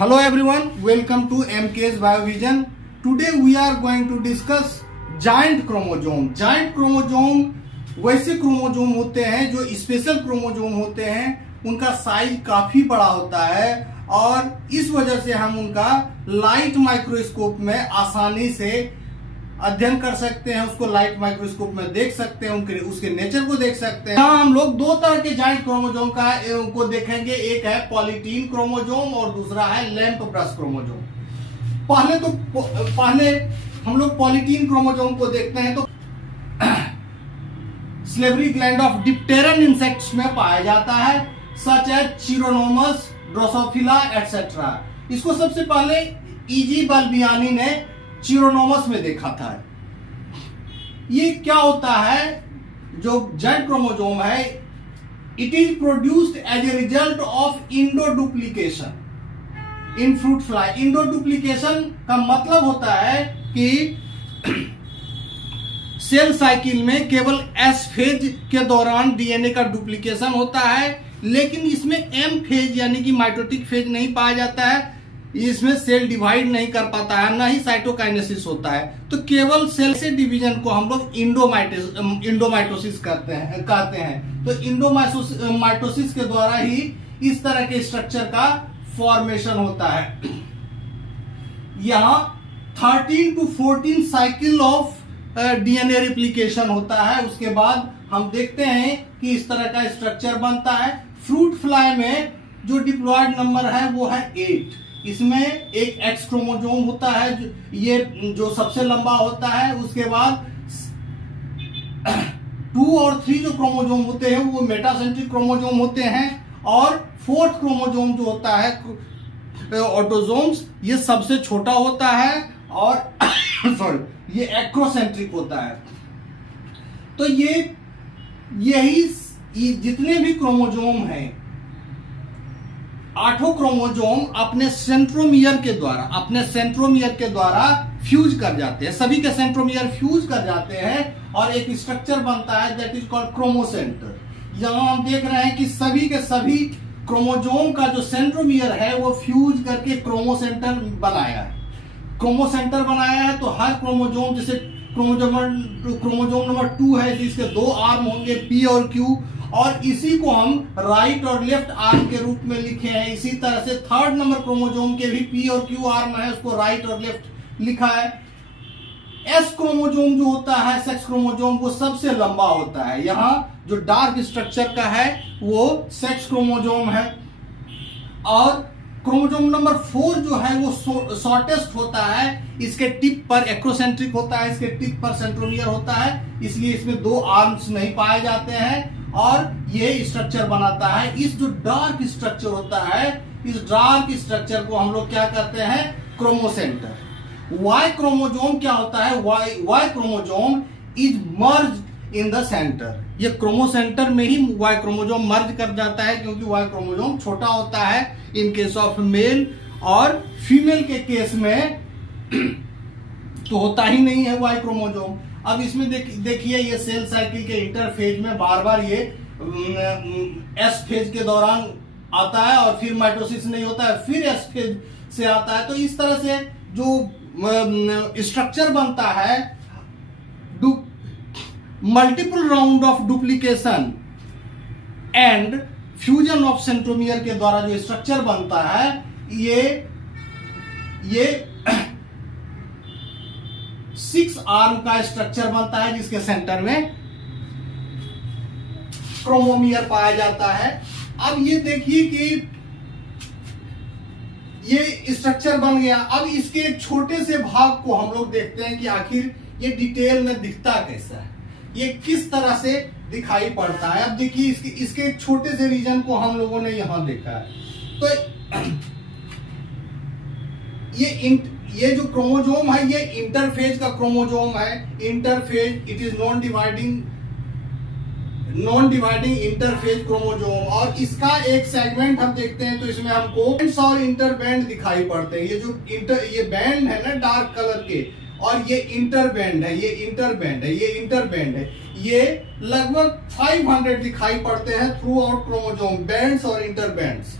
Hello everyone, welcome to MK's BioVision. Today we are going to discuss giant chromosome. Giant chromosome वैसे chromosome होते हैं जो special chromosome होते हैं, उनका साइज काफी बड़ा होता है और इस वजह से हम उनका लाइट माइक्रोस्कोप में आसानी से अध्ययन कर सकते हैं, उसको लाइट माइक्रोस्कोप में देख सकते हैं, उनके उसके नेचर को देख सकते हैं। यहाँ हम लोग दो तरह के जाइंट क्रोमोजोम को देखेंगे, एक है पॉलीटीन क्रोमोजोम और दूसरा है लैंप ब्रश क्रोमोजोम। पहले हम लोग पॉलीटीन क्रोमोजोम को देखते हैं तो स्लेवरी ग्लैंड ऑफ डिप्टेरन इंसेक्ट्स में पाया जाता है, सच एज चिरोनोमस, ड्रोसोफिला एटसेट्रा। इसको सबसे पहले ईजी बाल्बियानी ने चिरोनोमस में देखा था। ये क्या होता है, जो जाइंट क्रोमोजोम है, it is produced as a result of endoduplication in fruit fly. Endoduplication का मतलब होता है कि सेल साइकिल में केवल एस फेज के दौरान डीएनए का डुप्लीकेशन होता है, लेकिन इसमें एम फेज यानी कि माइटोटिक फेज नहीं पाया जाता है। इसमें सेल डिवाइड नहीं कर पाता है, ना ही साइटोकाइनेसिस होता है। तो केवल सेल से डिवीजन को हम लोग इंडोमाइटोसिस कहते हैं। तो इंडोमाइटोसिस के द्वारा ही इस तरह के स्ट्रक्चर का फॉर्मेशन होता है। यहाँ 13 to 14 cycle of DNA replication होता है। उसके बाद हम देखते हैं कि इस तरह का स्ट्रक्चर बनता है। फ्रूट फ्लाई में जो डिप्लॉयड नंबर है वो है 8। इसमें एक एक्स क्रोमोजोम होता है, ये जो सबसे लंबा होता है। उसके बाद 2 और 3 जो क्रोमोजोम होते हैं वो मेटासेंट्रिक क्रोमोजोम होते हैं, और 4th क्रोमोजोम जो होता है ऑटोजोम्स, ये सबसे छोटा होता है और सॉरी ये एक्रोसेंट्रिक होता है। तो यही जितने भी क्रोमोजोम हैं, 8 क्रोमोजोम अपने सेंट्रोमियर के द्वारा फ्यूज कर जाते हैं। सभी के सेंट्रोमियर फ्यूज कर जाते हैं और एक स्ट्रक्चर बनता है दैट इज कॉल्ड क्रोमोसेंटर। यहां हम देख रहे हैं कि सभी के सभी क्रोमोजोम का जो सेंट्रोमियर है वो फ्यूज करके क्रोमोसेंटर बनाया है। तो हर क्रोमोजोम, जैसे क्रोमोजोम नंबर 2 है, इसके 2 आर्म होंगे, पी और क्यू, और इसी को हम राइट और लेफ्ट आर्म के रूप में लिखे हैं। इसी तरह से 3rd नंबर क्रोमोजोम के भी पी और क्यू आर्म है, उसको राइट और लेफ्ट लिखा है। एस क्रोमोजोम जो होता है, सेक्स क्रोमोजोम, वो सबसे लंबा होता है। यहाँ जो डार्क स्ट्रक्चर का है वो सेक्स क्रोमोजोम है, और क्रोमोजोम नंबर 4 जो है वो शॉर्टेस्ट होता है। इसके टिप पर एक्रोसेंट्रिक होता है, इसके टिप पर सेंट्रोमियर होता है, इसलिए इसमें 2 आर्म्स नहीं पाए जाते हैं और ये स्ट्रक्चर बनाता है। इस जो डार्क स्ट्रक्चर होता है, इस डार्क स्ट्रक्चर को हम लोग क्या करते हैं, क्रोमोसेंटर। वाई क्रोमोजोम क्या होता है, Y chromosome is merge in the centre. ये क्रोमोसेंटर में ही वाई क्रोमोजोम मर्ज कर जाता है, क्योंकि वाई क्रोमोजोम छोटा होता है इन केस ऑफ मेल, और फीमेल के केस में तो होता ही नहीं है वाई क्रोमोजोम। अब इसमें देखिए ये सेल साइकिल के इंटरफेज में बार बार ये एस फेज के दौरान आता है, और फिर माइटोसिस नहीं होता है, फिर एस फेज से आता है। तो इस तरह से जो स्ट्रक्चर बनता है, multiple round of duplication and fusion of centromere के द्वारा जो स्ट्रक्चर बनता है, ये 6 आर्म का स्ट्रक्चर बनता है, जिसके सेंटर में क्रोमोमियर पाया जाता है। अब ये देखिए कि ये स्ट्रक्चर बन गया। अब इसके एक छोटे से भाग को हम लोग देखते हैं कि आखिर ये डिटेल में दिखता कैसा है, ये किस तरह से दिखाई पड़ता है। अब देखिए इसके एक छोटे से रीजन को हम लोगों ने यहां देखा है। तो ये जो क्रोमोजोम है, ये इंटरफेज का क्रोमोजोम है। Interphase, it is non dividing interphase chromosome, और इसका एक सेगमेंट हम देखते हैं तो इसमें हमको बैंड्स और इंटरबैंड दिखाई पड़ते हैं। ये जो ये बैंड है ना डार्क कलर के, और ये इंटरबैंड है, ये लगभग 500 दिखाई पड़ते हैं थ्रू आउट क्रोमोजोम, बैंड्स और इंटरबैंड्स।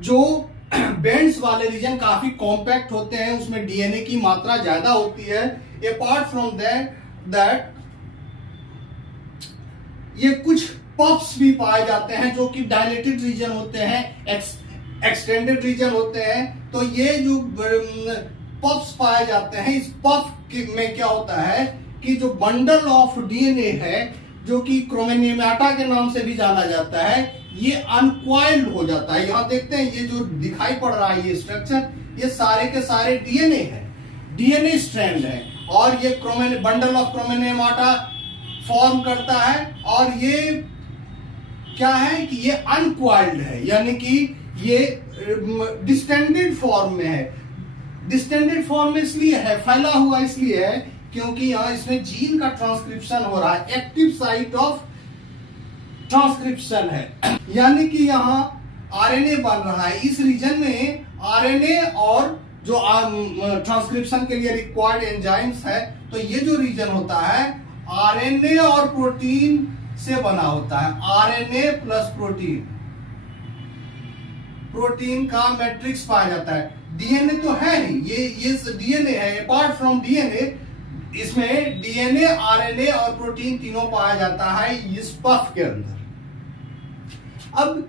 जो बैंड्स वाले रीजन काफी कॉम्पैक्ट होते हैं, उसमें डीएनए की मात्रा ज्यादा होती है। अपार्ट फ्रॉम दैट ये कुछ पफ्स भी पाए जाते हैं जो कि डायलेटेड रीजन होते हैं, एक्सटेंडेड रीजन होते हैं। तो ये जो पफ्स पाए जाते हैं, इस पफ में क्या होता है कि जो बंडल ऑफ डीएनए है, जो कि क्रोमेनियमाटा के नाम से भी जाना जाता है, ये अनकॉइल्ड हो जाता है। यहां देखते हैं ये जो दिखाई पड़ रहा है ये स्ट्रक्चर, ये सारे के सारे डीएनए है, डीएनए स्ट्रैंड है, और ये बंडल ऑफ क्रोमेनियमाटा फॉर्म करता है। और ये क्या है कि ये अनकॉइल्ड है, यानी कि ये डिस्टेंडेड फॉर्म में है। डिस्टेंडेड फॉर्म में इसलिए है, फैला हुआ इसलिए है क्योंकि यहां इसमें जीन का ट्रांसक्रिप्शन हो रहा है, एक्टिव साइट ऑफ ट्रांसक्रिप्शन है, यानी कि यहाँ आरएनए बन रहा है। इस रीजन में आरएनए और जो ट्रांसक्रिप्शन के लिए रिक्वायर्ड एंजाइम्स है, तो ये जो रीजन होता है आरएनए और प्रोटीन से बना होता है। आरएनए प्लस प्रोटीन, प्रोटीन का मैट्रिक्स पाया जाता है। डीएनए तो है ही, ये डीएनए है। अपार्ट फ्रॉम डीएनए इसमें डीएनए, आरएनए और प्रोटीन तीनों पाया जाता है इस पफ के अंदर। अब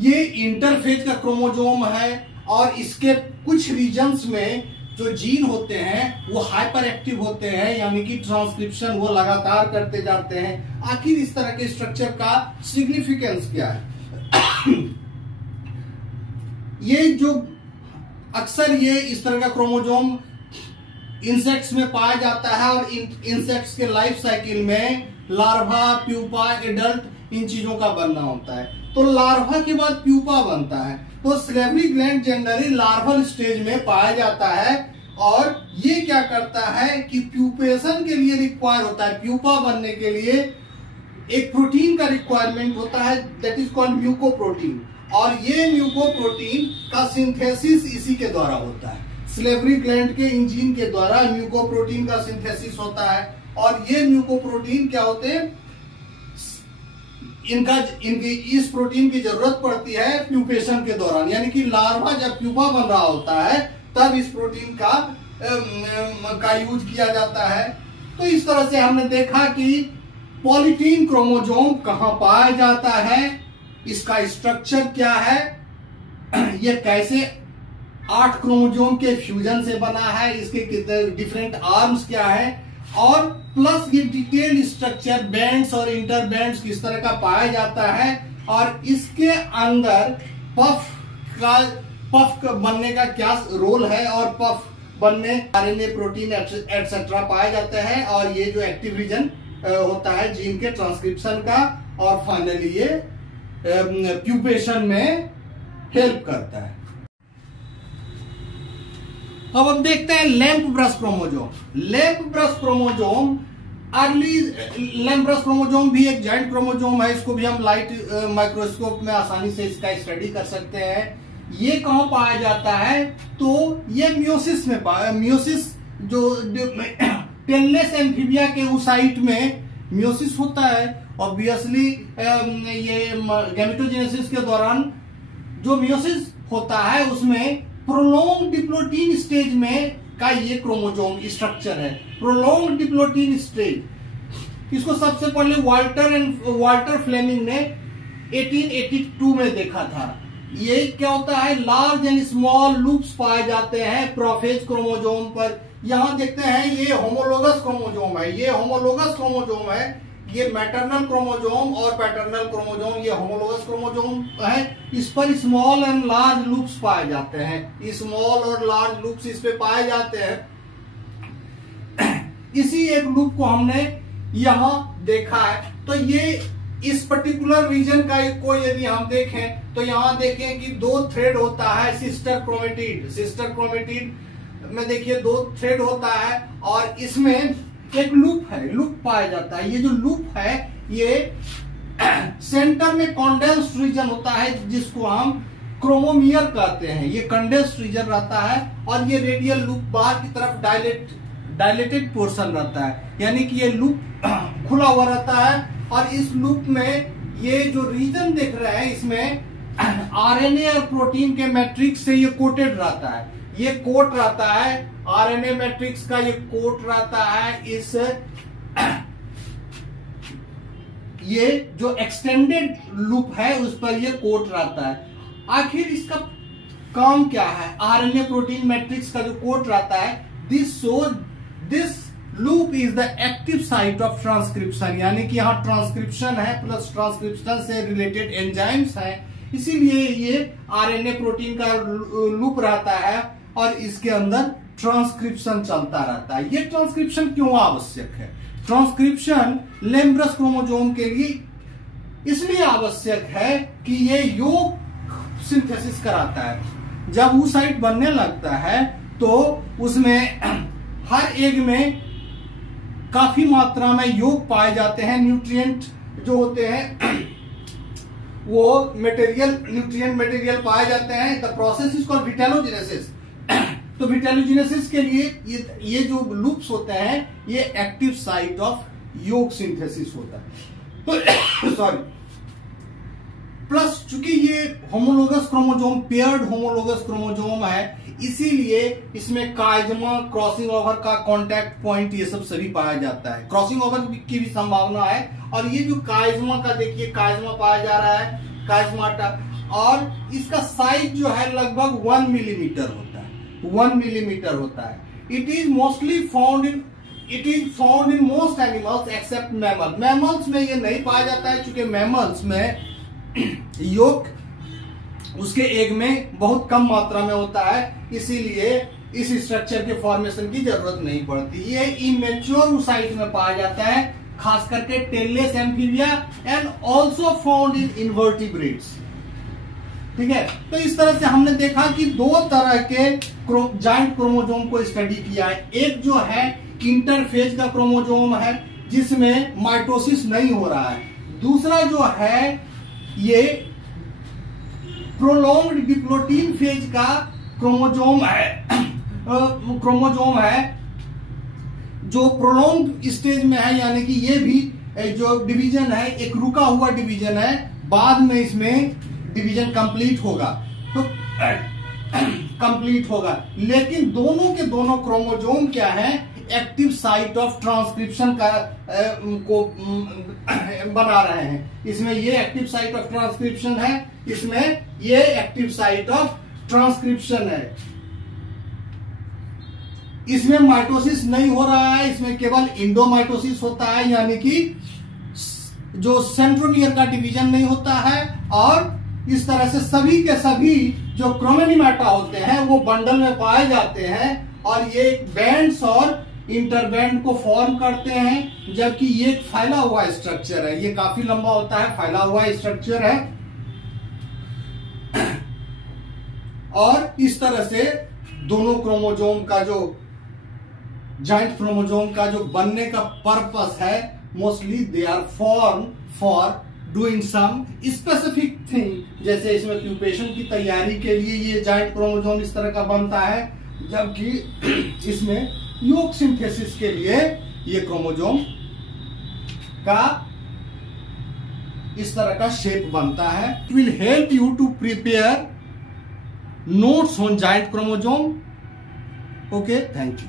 ये इंटरफेज का क्रोमोजोम है और इसके कुछ रीजन्स में जो जीन होते हैं वो हाइपर एक्टिव होते हैं, यानी कि ट्रांसक्रिप्शन वो लगातार करते जाते हैं। आखिर इस तरह के स्ट्रक्चर का सिग्निफिकेंस क्या है? ये जो अक्सर ये इस तरह का क्रोमोजोम इंसेक्ट्स में पाया जाता है, और इंसेक्ट्स के लाइफ साइकिल में लार्वा, प्यूपा, एडल्ट इन चीजों का बनना होता है। तो लार्वा के बाद प्यूपा बनता है। तो salivary gland generally larval stage में पाया जाता है, और ये क्या करता है कि प्यूपेशन के लिए रिक्वायर होता है, प्यूपा बनने के लिए एक प्रोटीन का रिक्वायरमेंट होता है, दैट इज कॉल्ड म्यूकोप्रोटीन। और ये म्यूकोप्रोटीन का सिंथेसिस इसी के द्वारा होता है, स्लेवरी ग्लैंड के इंजीन के द्वारा म्यूकोप्रोटीन का सिंथेसिस होता है। और ये म्यूकोप्रोटीन क्या होते हैं, इनकी इस प्रोटीन की जरूरत पड़ती है प्यूपेशन के दौरान, यानी कि लार्वा जब प्यूपा बन रहा होता है तब इस प्रोटीन का यूज किया जाता है। तो इस तरह से हमने देखा कि पॉलीटीन क्रोमोजोम कहां पाया जाता है, इसका स्ट्रक्चर क्या है, ये कैसे 8 क्रोमोजोम के फ्यूजन से बना है, इसके कितने डिफरेंट आर्म्स क्या है, और प्लस ये डिटेल्ड स्ट्रक्चर बैंड्स और इंटर बैंड्स किस तरह का पाया जाता है, और इसके अंदर पफ बनने का क्या रोल है, और पफ बनने आरएनए, प्रोटीन एटसेट्रा पाए जाते हैं। और ये जो एक्टिव रीजन होता है जीन के ट्रांसक्रिप्शन का, और फाइनली ये प्यूपेशन में हेल्प करता है। अब हम देखते हैं lamp brush chromosome. Lamp brush chromosome lamp brush chromosome भी एक जॉइंट क्रोमोजोम है, इसको भी हम लाइट माइक्रोस्कोप में आसानी से इसका स्टडी कर सकते हैं। ये कहां पाया जाता है, तो ये मियोसिस में मियोसिस जो टेनलेस एम्फीबिया के ऊसाइट में मियोसिस होता है। ऑब्वियसली ये गैमेटोजेनेसिस के दौरान जो मियोसिस होता है उसमें प्रोलॉन्ग डिप्लोटीन स्टेज में का ये क्रोमोजोम स्ट्रक्चर है। प्रोलॉन्ग डिप्लोटीन स्टेज, इसको सबसे पहले वाल्टर फ्लेमिंग ने 1882 में देखा था। ये क्या होता है, लार्ज एंड स्मॉल लूप्स पाए जाते हैं प्रोफेज क्रोमोजोम पर। यहां देखते हैं ये होमोलोगस क्रोमोजोम है, ये होमोलोगस क्रोमोजोम है, ये मैटरनल क्रोमोजोम और पैटर्नल क्रोमोजोम ये होमोलोगस क्रोमोजोम है। इस पर स्मॉल एंड लार्ज लूप्स पाए जाते हैं, स्मॉल और लार्ज लूप्स इस पे पाए जाते हैं। इसी एक लूप को हमने यहां देखा है। तो ये इस पर्टिकुलर रीजन का को यदि हम देखें तो यहां देखें कि 2 थ्रेड होता है, सिस्टर क्रोमेटिड में देखिए 2 थ्रेड होता है, और इसमें एक लूप है, लूप पाया जाता है। ये जो लूप है ये सेंटर में कंडेंस्ड रीजन होता है जिसको हम क्रोमोमियर कहते हैं। ये कंडेंस्ड रीजन रहता है, और ये रेडियल लूप बाहर की तरफ डायलेटेड पोर्शन रहता है, यानी कि ये लूप खुला हुआ रहता है। और इस लूप में ये जो रीजन देख रहे हैं इसमें आरएनए और प्रोटीन के मैट्रिक्स से ये कोटेड रहता है, ये कोट रहता है आरएनए मैट्रिक्स का, ये कोट रहता है इस ये जो एक्सटेंडेड लूप है उस पर ये कोट रहता है। आखिर इसका काम क्या है? आरएनए प्रोटीन मैट्रिक्स का जो कोट रहता है, this loop is the active site of transcription, यानी कि यहाँ ट्रांसक्रिप्शन है प्लस ट्रांसक्रिप्शन से रिलेटेड एंजाइम्स है, इसीलिए ये आरएनए प्रोटीन का लूप रहता है और इसके अंदर ट्रांसक्रिप्शन चलता रहता है। ये ट्रांसक्रिप्शन क्यों आवश्यक है? ट्रांसक्रिप्शन लेम्ब्रस क्रोमोसोम के लिए इसलिए आवश्यक है कि ये यौगिक सिंथेसिस कराता है। जब oocyte बनने लगता है तो उसमें हर एग में काफी मात्रा में यौगिक पाए जाते हैं, न्यूट्रिएंट जो होते हैं वो न्यूट्रिएंट मटेरियल पाए जाते हैं। The process is called vitellogenesis. तो विटेलोजेनेसिस के लिए ये जो लूप्स होते हैं ये एक्टिव साइट ऑफ यौगिक सिंथेसिस होता है। तो सॉरी, प्लस चूंकि ये homologous chromosome, paired homologous chromosome है, इसीलिए इसमें काइजमा, क्रॉसिंग ओवर का कांटेक्ट पॉइंट ये सब सभी पाया जाता है। क्रॉसिंग ओवर की भी संभावना है। और ये जो काइजमा का देखिए, काइजमा पाया जा रहा है, काइजमाटा, और इसका साइज जो है लगभग 1 मिलीमीटर होता है, 1 मिलीमीटर होता है। It is mostly found in most animals except mammal. Mammals में ये नहीं पाया जाता है, क्योंकि मैमल्स में यौगिक उसके एग में बहुत कम मात्रा में होता है, इसीलिए इस स्ट्रक्चर के फॉर्मेशन की जरूरत नहीं पड़ती। ये इमेच्योर oocyte में पाया जाता है, खास करके tailless amphibia and also found in invertebrates. ठीक है, तो इस तरह से हमने देखा कि दो तरह के जॉइंट क्रोमोसोम को स्टडी किया है। एक जो है इंटरफेज का क्रोमोसोम है जिसमें माइटोसिस नहीं हो रहा है। दूसरा जो है ये प्रोलॉन्ग्ड डिप्लोटीन फेज का क्रोमोसोम है जो प्रोलॉन्ग्ड स्टेज में है, यानी कि ये भी जो डिवीजन है एक रुका हुआ डिवीजन है, बाद में इसमें डिवीजन कंप्लीट होगा। तो कंप्लीट होगा, लेकिन दोनों के दोनों क्रोमोसोम क्या है, एक्टिव साइट ऑफ ट्रांसक्रिप्शन का को बना रहे हैं। इसमें ये एक्टिव साइट ऑफ ट्रांसक्रिप्शन है, इसमें ये एक्टिव साइट ऑफ ट्रांसक्रिप्शन है। इसमें माइटोसिस नहीं हो रहा है, इसमें केवल इंडोमाइटोसिस होता है, यानी कि जो सेंट्रोमियर का डिवीजन नहीं होता है। और इस तरह से सभी के सभी जो क्रोमेनिमाटा होते हैं वो बंडल में पाए जाते हैं और ये बैंड्स और इंटरबैंड को फॉर्म करते हैं, जबकि ये एक फैला हुआ स्ट्रक्चर है, ये काफी लंबा होता है, फैला हुआ स्ट्रक्चर है। और इस तरह से दोनों क्रोमोसोम का जो जॉइंट क्रोमोसोम का जो बनने का पर्पस है, mostly they are form for doing some specific thing. जैसे इसमें प्यूपेशन की तैयारी के लिए ये जॉइंट क्रोमोसोम इस तरह का बनता है, जबकि इसमें यौगिक सिंथेसिस के लिए ये क्रोमोसोम का इस तरह का शेप बनता है। It will help you to prepare notes on joint chromosome. Okay, thank you.